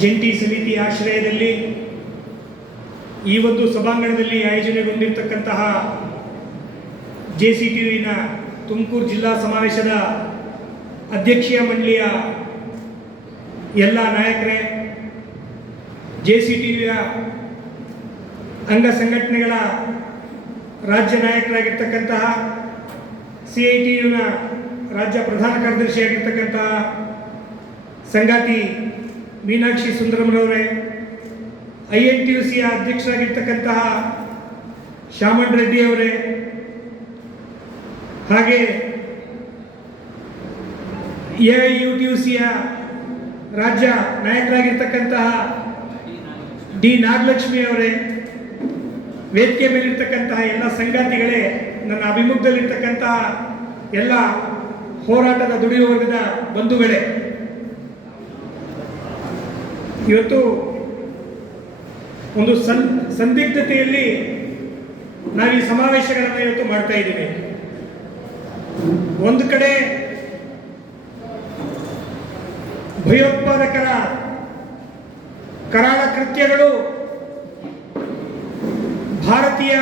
ಜಂಟಿ ಸಮಿತಿ ಆಶ್ರಯದಲ್ಲಿ ಈ ಒಂದು ಸಭಾಂಗಣದಲ್ಲಿ ಆಯೋಜನೆಗೊಂಡಿರ್ತಕ್ಕಂತಹ JCTUವಿನ ತುಮಕೂರು ಜಿಲ್ಲಾ ಸಮಾವೇಶದ ಅಧ್ಯಕ್ಷೀಯ ಮಂಡಳಿಯ ಎಲ್ಲ ನಾಯಕರೇ, JCTUವಿನ ಅಂಗ ಸಂಘಟನೆಗಳ ರಾಜ್ಯ ನಾಯಕರಾಗಿರ್ತಕ್ಕಂತಹ CITUವಿನ ರಾಜ್ಯ ಪ್ರಧಾನ ಕಾರ್ಯದರ್ಶಿಯಾಗಿರ್ತಕ್ಕಂತಹ ಸಂಗಾತಿ ಮೀನಾಕ್ಷಿ ಸುಂದರಮರವರೇ, INTUCಯ ಅಧ್ಯಕ್ಷರಾಗಿರ್ತಕ್ಕಂತಹ ಶಾಮಣ್ಣ ರೆಡ್ಡಿ ಅವರೇ, ಹಾಗೆ AIUTUCಯ ರಾಜ್ಯ ನಾಯಕರಾಗಿರ್ತಕ್ಕಂತಹ D ನಾಗಲಕ್ಷ್ಮಿ ಅವರೇ, ವೇದಿಕೆ ಮೇಲಿರ್ತಕ್ಕಂತಹ ಎಲ್ಲ ಸಂಗಾತಿಗಳೇ, ನನ್ನ ಅಭಿಮುಖದಲ್ಲಿರ್ತಕ್ಕಂತಹ ಎಲ್ಲ ಹೋರಾಟದ ದುಡಿಯುವ ವರ್ಗದ ಬಂಧುಗಳೇ, ಇವತ್ತು ಒಂದು ಸಂದಿಗ್ಧತೆಯಲ್ಲಿ ನಾವು ಈ ಸಮಾವೇಶಗಳನ್ನು ಇವತ್ತು ಮಾಡ್ತಾ ಇದ್ದೀವಿ. ಒಂದು ಕಡೆ ಭಯೋತ್ಪಾದಕರ ಕರಾಳ ಕೃತ್ಯಗಳು ಭಾರತೀಯ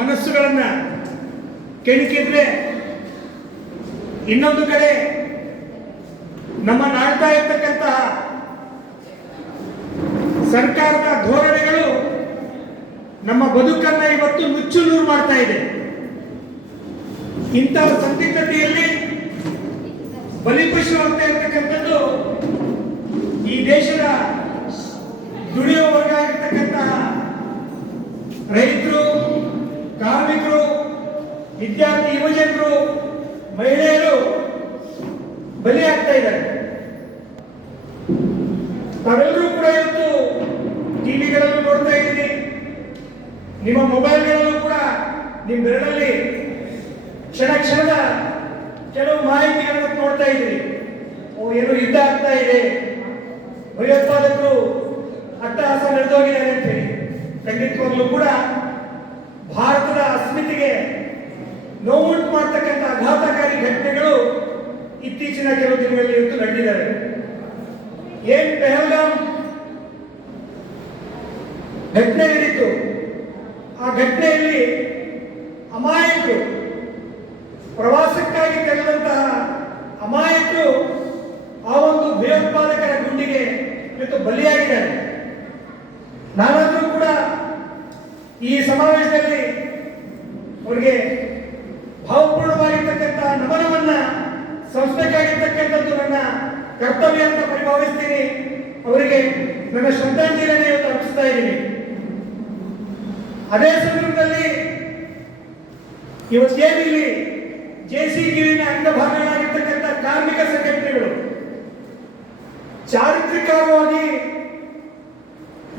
ಮನಸ್ಸುಗಳನ್ನು ಕೆಣಕಿದ್ರೆ, ಇನ್ನೊಂದು ಕಡೆ ನಮ್ಮ ಆಳ್ತಾ ಇರ್ತಕ್ಕಂತಹ ಸರ್ಕಾರದ ಧೋರಣೆಗಳು ನಮ್ಮ ಬದುಕನ್ನ ಇವತ್ತು ನುಚ್ಚು ನೂರು ಮಾಡ್ತಾ ಇದೆ. ಇಂತಹ ಸಂದಿಗ್ಧತೆಯಲ್ಲಿ ಬಲಿಪಶು ಅಂತ ಇರ್ತಕ್ಕಂಥದ್ದು ಈ ದೇಶದ ದುಡಿಯುವ ವರ್ಗ ಆಗಿರ್ತಕ್ಕಂತಹ ರೈತರು, ಕಾರ್ಮಿಕರು, ವಿದ್ಯಾರ್ಥಿ ಯುವಜನರು, ಮಹಿಳೆಯರು ಬಲಿಯಾಗ್ತಾ ಇದ್ದಾರೆ. ತಾವೆಲ್ಲರೂ ಕೂಡ ಇವತ್ತು ಟಿವಿಗಳಲ್ಲೂ ನೋಡ್ತಾ ಇದ್ದೀರಿ, ನಿಮ್ಮ ಮೊಬೈಲ್ಗಳಲ್ಲೂ ಕೂಡ ನಿಮ್ಮ ಬೆರಳಲ್ಲಿ ಕ್ಷಣ ಕ್ಷಣದ ಕೆಲವು ಮಾಹಿತಿಗಳನ್ನು ನೋಡ್ತಾ ಇದ್ದೀರಿ. ಏನೋ ಯುದ್ಧ ಆಗ್ತಾ ಇದೆ, ಭಯೋತ್ಪಾದಕರು ಅಟ್ಟಹಾಸ ನಡೆದೋಗಿದ್ದಾರೆ ಅಂತ ಹೇಳಿ. ಖಂಡಿತವಾಗ್ಲೂ ಕೂಡ ಭಾರತದ ಅಸ್ಮಿತೆಗೆ ನೋವುಂಟು ಮಾಡ್ತಕ್ಕಂಥ ಆಘಾತಕಾರಿ ಘಟನೆಗಳು ಇತ್ತೀಚಿನ ಕೆಲವು ದಿನಗಳಲ್ಲಿ ಇವತ್ತು ನಡೆದಿದ್ದಾರೆ. ಏನ್ ಪೆಹಲ್ಗಾಮ್ ಘಟನೆ ನಡೀತು, ಆ ಘಟನೆಯಲ್ಲಿ ಅಮಾಯಕರು, ಪ್ರವಾಸಕ್ಕಾಗಿ ತೆರಳಿದಂತಹ ಅಮಾಯಕರು ಆ ಒಂದು ಭಯೋತ್ಪಾದಕರ ಗುಂಡಿಗೆ ಇವತ್ತು ಬಲಿಯಾಗಿದ್ದಾರೆ. ನಾನಾದರೂ ಕೂಡ ಈ ಸಮಾವೇಶದಲ್ಲಿ ಅವರಿಗೆ ಭಾವಪೂರ್ಣವಾಗಿರ್ತಕ್ಕಂತಹ ನಮನವನ್ನ ಸಲ್ಲಿಸಬೇಕಾಗಿರ್ತಕ್ಕಂಥದ್ದು ನನ್ನ ಕರ್ತವ್ಯ ಅಂತ ಪರಿಭಾವಿಸ್ತೀನಿ. ಅವರಿಗೆ ನನ್ನ ಶ್ರದ್ಧಾಂಜಲಿಯನ್ನು ಇವತ್ತು ಅರ್ಪಿಸ್ತಾ ಇದ್ದೀನಿ. ಅದೇ ಸಂದರ್ಭದಲ್ಲಿ ಇವತ್ತೇನಿಲ್ಲಿ JCTUವಿನ ಅಂಗಭಾಗಗಳಾಗಿರ್ತಕ್ಕಂಥ ಕಾರ್ಮಿಕ ಸಂಘಟನೆಗಳು ಚಾರಿತ್ರಿಕವಾಗಿ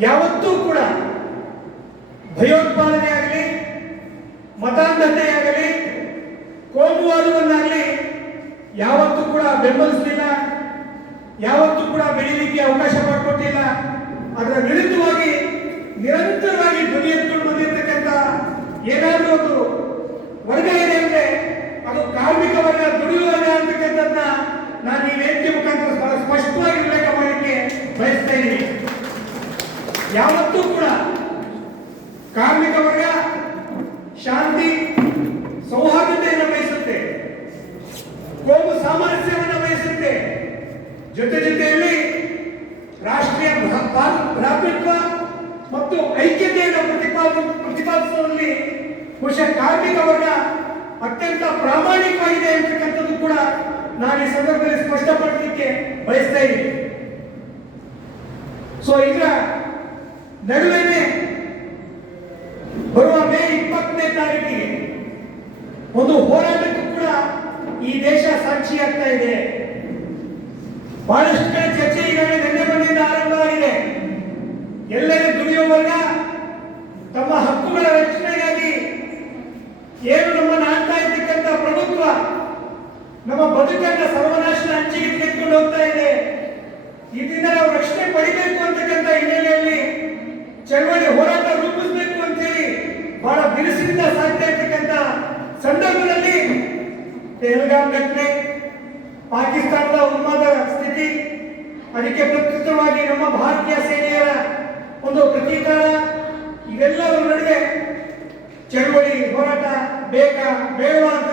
ಯಾವತ್ತೂ ಕೂಡ ಭಯೋತ್ಪಾದನೆ ಆಗಲಿ, ಮತಾಂಧತೆ ಆಗಲಿ, ಕೋಮುವಾದವನ್ನಾಗಲಿ ಯಾವತ್ತೂ ಕೂಡ ಬೆಂಬಲಿಸಲಿಲ್ಲ, ಯಾವತ್ತೂ ಕೂಡ ಬೆಳೀಲಿಕ್ಕೆ ಅವಕಾಶ ಮಾಡಿಕೊಟ್ಟಿಲ್ಲ. ಅದರ ವಿರುದ್ಧವಾಗಿ ನಿರಂತರವಾಗಿ ಧ್ವನಿ ಎತ್ಕೊಂಡು ಬಂದಿರತಕ್ಕಂಥ ಏನಾದರೂ ಒಂದು ವರ್ಗ ಇದೆ ಅಂದ್ರೆ ಅದು ಕಾರ್ಮಿಕ ವರ್ಗ, ದುಡಿಯುವ ವರ್ಗ ಅಂತಕ್ಕಂಥದ್ದನ್ನ ನಾನು ಈ ವೇದಿಕೆ ಮುಖಾಂತರ ಬಹಳ ಸ್ಪಷ್ಟವಾಗಿ ಉಲ್ಲೇಖ ಮಾಡಲಿಕ್ಕೆ ಬಯಸ್ತಾ ಇದ್ದೀನಿ. ಯಾವತ್ತೂ ಕೂಡ ಕಾರ್ಮಿಕ ವರ್ಗ ಶಾಂತಿ, ಸೌಹಾರ್ದತೆಯನ್ನು ಬಯಸುತ್ತೆ, ಕೋಮು ಸಾಮರಸ್ಯವನ್ನು ಬಯಸುತ್ತೆ, ಜೊತೆಯಲ್ಲಿ ರಾಷ್ಟ್ರೀಯ ಭ್ರಾತೃತ್ವ ಮತ್ತು ಐಕ್ಯತೆಯನ್ನು ಪ್ರತಿಪಾದಿಸುವಲ್ಲಿ ಬಹುಶಃ ಕಾರ್ಮಿಕ ವರ್ಗ ಅತ್ಯಂತ ಪ್ರಾಮಾಣಿಕವಾಗಿದೆ ಅಂತಕ್ಕಂಥದ್ದು ಕೂಡ ನಾನು ಈ ಸಂದರ್ಭದಲ್ಲಿ ಸ್ಪಷ್ಟಪಡಲಿಕ್ಕೆ ಬಯಸ್ತಾ ಇದ್ದೀನಿ. ಸೊ ಇದರ ನಡುವೆನೆ ಬರುವ ಮೇ 20ನೇ ತಾರೀಕಿಗೆ ಒಂದು ಹೋರಾಟಕ್ಕೂ ಕೂಡ ಈ ದೇಶ ಸಾಕ್ಷಿಯಾಗ್ತಾ ಇದೆ. ಬಹಳಷ್ಟು ಕಡೆ ಚರ್ಚೆ ಈಗಾಗಲೇ ನಿನ್ನೆ ಬಂದಿಂದ ಆರಂಭವಾಗಿದೆ. ಎಲ್ಲೆಡೆ ದುಡಿಯುವ ವರ್ಗ ತಮ್ಮ ಹಕ್ಕುಗಳ ರಕ್ಷಣೆಗಾಗಿ ಏನು ನಮ್ಮನ್ನು ಆಳ್ತಾ ಇರ್ತಕ್ಕಂಥ ಪ್ರಭುತ್ವ ನಮ್ಮ ಬದುಕನ್ನ ಸರ್ವನಾಶನ ಅಂಚಿಗೆ ತೆಗೆದುಕೊಂಡು ಹೋಗ್ತಾ ಇದೆ, ಇದರಿಂದ ನಾವು ರಕ್ಷಣೆ ಪಡಿಬೇಕು ಅಂತಕ್ಕಂಥ ಹಿನ್ನೆಲೆಯಲ್ಲಿ ಚಳವಳಿ ಹೋರಾಟ ರೂಪಿಸಬೇಕು ಅಂತೇಳಿ ಬಹಳ ಬಿರುಸಿನಿಂದ ಸಾಗ್ತಾ ಇರ್ತಕ್ಕಂಥ ಸಂದರ್ಭದಲ್ಲಿ ಪೆಹಲ್ಗಾಮ್ ಘಟನೆ, ಪಾಕಿಸ್ತಾನದ ಉನ್ಮಾದ ಸ್ಥಿತಿ, ಅದಕ್ಕೆ ಪ್ರತ್ಯುತ್ತರವಾಗಿ ನಮ್ಮ ಭಾರತೀಯ ಸೇನೆಯರ ಒಂದು ಪ್ರತೀಕಾರ, ಇವೆಲ್ಲವರ ನಡುವೆ ಚಳುವಳಿ ಹೋರಾಟ ಬೇಕಾ ಬೇಡವಾ ಅಂತ